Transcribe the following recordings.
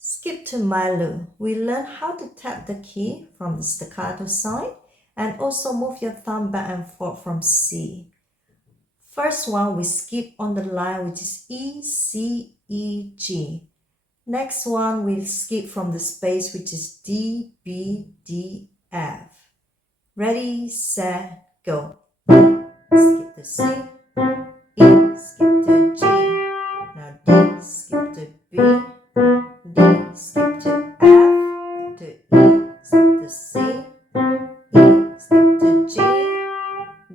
Skip to Milo. We learn how to tap the key from the staccato side and also move your thumb back and forth from C. First one, we skip on the line which is E, C, E, G. Next one, we'll skip from the space which is D, B, D, F. Ready, set, go. Skip to C, E, skip to G. Now D, skip to B, D, skip to F, back to E, skip to C, E, skip to G,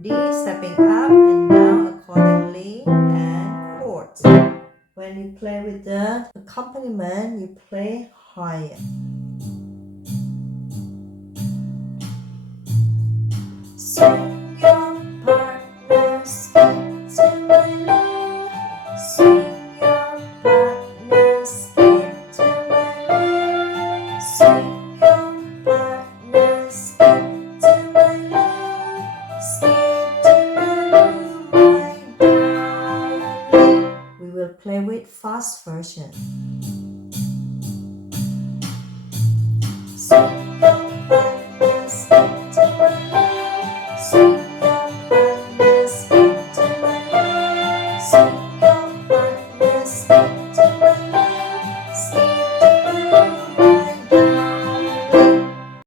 D, stepping up and down accordingly, and chords. When you play with the accompaniment, you play higher. Swing your partner, skip to my left. Swing your partner, skip to my left. Swing your partner, skip to my left. Skip to my left, my darling. We will play with fast version.